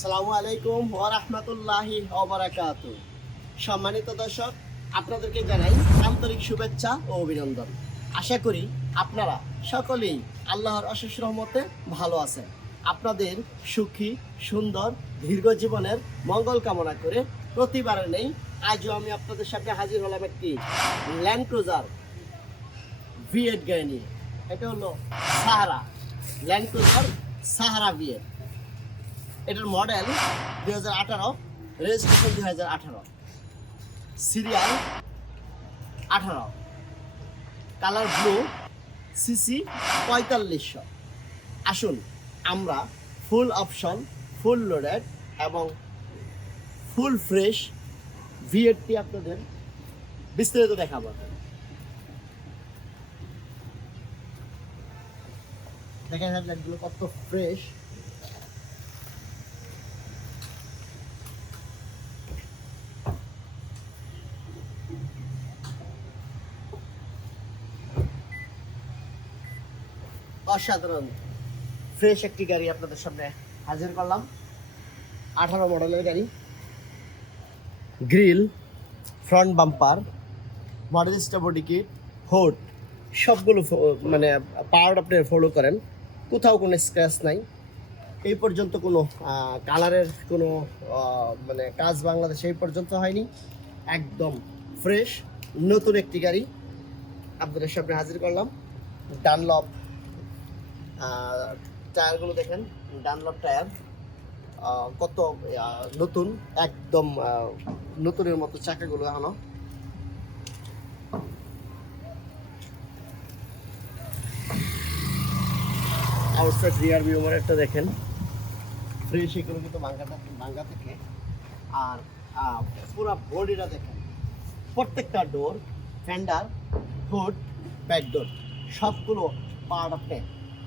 আসসালামু আলাইকুম ওয়া রাহমাতুল্লাহি ওয়া বারাকাতুহু। সম্মানিত দর্শক, আপনাদেরকে জানাই আন্তরিক শুভেচ্ছা ও অভিনন্দন। আশা করি আপনারা সকলেই আল্লাহর অশেষ রহমতে ভালো আছেন। আপনাদের সুখী সুন্দর দীর্ঘ জীবনের মঙ্গল কামনা করে প্রতিবারের নেই আজও আমি আপনাদের সামনে হাজির হলাম একটি ল্যান্ড ক্রুজার V8 গাড়ি নিয়ে। এটা হলো Sahara land cruiser Sahara V8। এটার model 2018, registration 2018, serial 18, colour blue, CC 4500। আসুন আমরা ফুল অপশন, ফুল লোডেড এবং ফুল ফ্রেশ V8টি আপনাদের বিস্তারিত দেখাবো। দেখেন হেডলাইটগুলো কত ফ্রেশ। অসাধারণ ফ্রেশ একটি গাড়ি আপনাদের সামনে হাজির করলাম। 18 মডেলের গাড়ি। গ্রিল, ফ্রন্ট বাম্পার, মডেল স্টেবডি কিট, হুড সবগুলো মানে পাওয়ার আপনি ফলো করেন, কোথাও কোনো স্ক্র্যাচ নাই। এই পর্যন্ত কোনো কালারের কোনো মানে কাজ বাংলাদেশে এই পর্যন্ত হয়নি। একদম ফ্রেশ নতুন একটি গাড়ি আপনাদের সামনে হাজির করলাম। ডানলপ টায়ারগুলো দেখেন, ডানলপ টায়ার কত নতুন, একদম নতুনের মতো চাকাগুলো এখনো। আউটসাইড রিয়ার ভিউ মিররটা দেখেন ফ্রেশ, এগুলো কিন্তু ভাঙ্গা থেকে। আর পুরো বডিটা দেখেন, প্রত্যেকটা ডোর, ফেন্ডার, হুড, ব্যাক ডোর সবগুলো পার্ট আপনি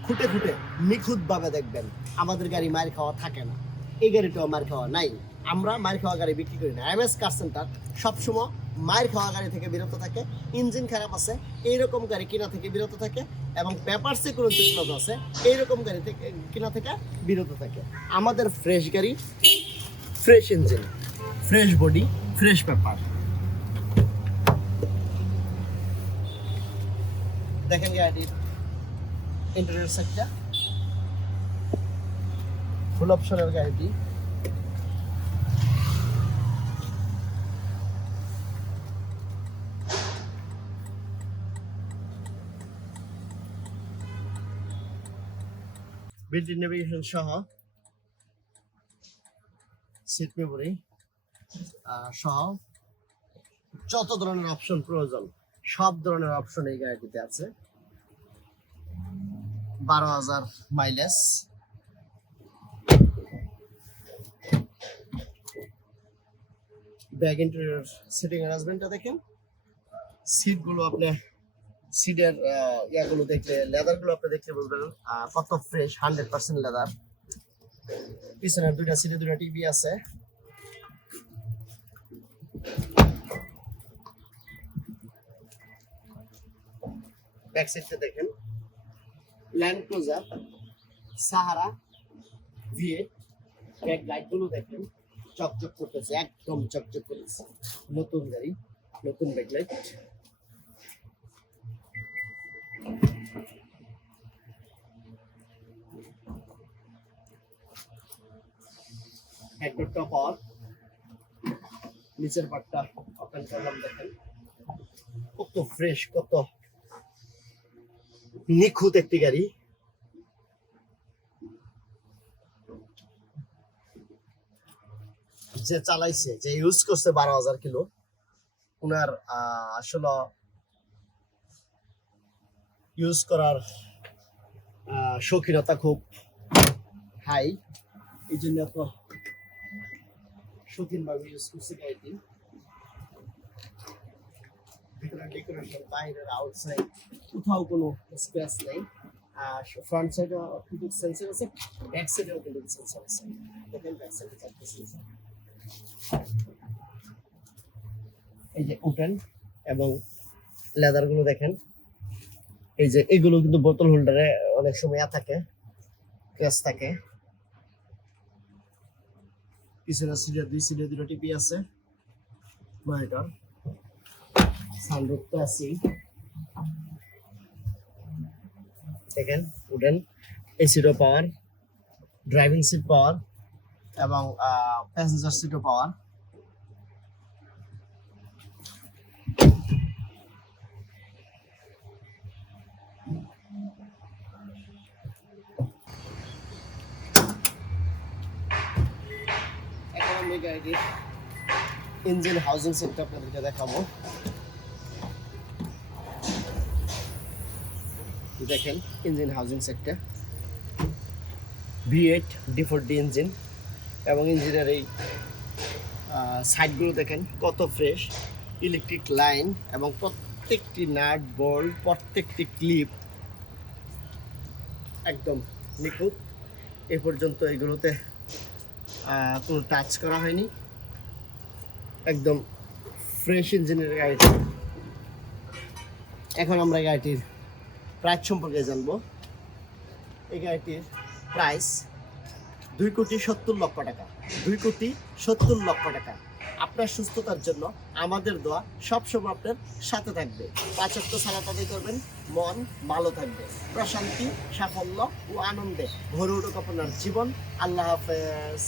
খুঁটে খুঁটে নিখুঁতভাবে দেখবেন। আমাদের গাড়ি মার খাওয়া থাকে না, এই গাড়িটাও মার খাওয়া নাই। আমরা মার খাওয়া গাড়ি বিক্রি করি না। MS কার সেন্টার সবসময় মার খাওয়া গাড়ি থেকে বিরত থাকে। ইঞ্জিন খারাপ আছে এইরকম গাড়ি কিনা থেকে বিরত থাকে, এবং পেপারসে কোনো দুর্লভ আছে এইরকম গাড়ি থেকে কিনা থেকে বিরত থাকে। আমাদের ফ্রেশ গাড়ি, fresh engine, fresh body, fresh paper. দেখেন গাড়ির ইন্টেরিয়র সাইডটা ফুল অপশনের গাড়িটি। বিল্ট-ইন নেভিগেশন সহ, সিট মেমোরি সহ যত ধরনের অপশন প্রয়োজন সব ধরনের অপশন এই গাড়িটিতে আছে। 12,000 মাইলেজ। ব্যাক ইন্টেরিয়র সিটিং অ্যারেঞ্জমেন্টটা দেখেন। সিটগুলো আপনি সিটের ইয়াগুলো দেখলে, লেদারগুলো আপনি দেখলে বলবেন কত ফ্রেশ, 100% লেদার। পিছনের দুইটা সিটে দুইটা টিভি আছে। ব্যাক সাইডটা দেখেন, land cruiser Sahara V8। Back লাইটগুলো দেখেন চকচক করতেছে, একদম চকচক করতেছে। নতুন গাড়ি, নতুন ব্যাক লাইট। হেডলাইটটা পাওয়ার, নিচের পাটটা ওপেন করলাম, দেখেন কত ফ্রেশ, কত নিখুঁত একটি গাড়ি। যে চালাইছে, যে ইউজ করছে 12,000 কিলো, ওনার আসলে ইউজ করার শৌখিনতা খুব হাই, এই জন্য এত শৌখিনভাবে ইউজ করছে গাড়িটি। ভিতরে ডেকোরেশন, বাইরের আউটসাইড কোথাও কোনো স্পেস নেই। ফ্রন্ট সাইডে কিন্তু সেন্সর আছে, ব্যাক সাইডেও কিন্তু সেন্সর আছে। দেখেন ব্যাক সাইডে চারটি সেন্সর। এই যে ওপেন এবং লেদার গুলো দেখেন, এই যে এগুলো কিন্তু বোতল হোল্ডারে অনেক সময় থাকে, ক্যাশ থাকে। পিছনে সিটে দুটো টিপি আছে, মনিটর, সানরুফ তো আছেই। দেখেন উডেন, এসিরও পাওয়ার, ড্রাইভিং সিট পাওয়ার এবং প্যাসেঞ্জার সিটও পাওয়ার। এখন আমি গাড়িটির ইঞ্জিন হাউজিং সেটটা আপনাদেরকে দেখাবো। দেখেন ইঞ্জিন হাউজিং সেটটা V8 D4D ইঞ্জিন, এবং ইঞ্জিনের এই সাইডগুলো দেখেন কত ফ্রেশ, ইলেকট্রিক লাইন এবং প্রত্যেকটি নাট বোল্ট, প্রত্যেকটি ক্লিপ একদম নিখুঁত। এ পর্যন্ত এগুলোতে কোনো টাচ করা হয়নি, একদম ফ্রেশ ইঞ্জিনের গাড়িটি। এখন আমরা গাড়িটির প্রাইস সম্পর্কে জানবো। এই গাড়িটির প্রাইস 2,70,00,000 টাকা, 2,70,00,000 টাকা। আপনার সুস্থতার জন্য আমাদের দোয়া সবসময় আপনার সাথে থাকবে। 5 ওয়াক্ত সালাত আদায় করবেন, মন ভালো থাকবে, প্রশান্তি, সাফল্য ও আনন্দে ভরে উঠুক আপনার জীবন। আল্লাহ হাফেজ।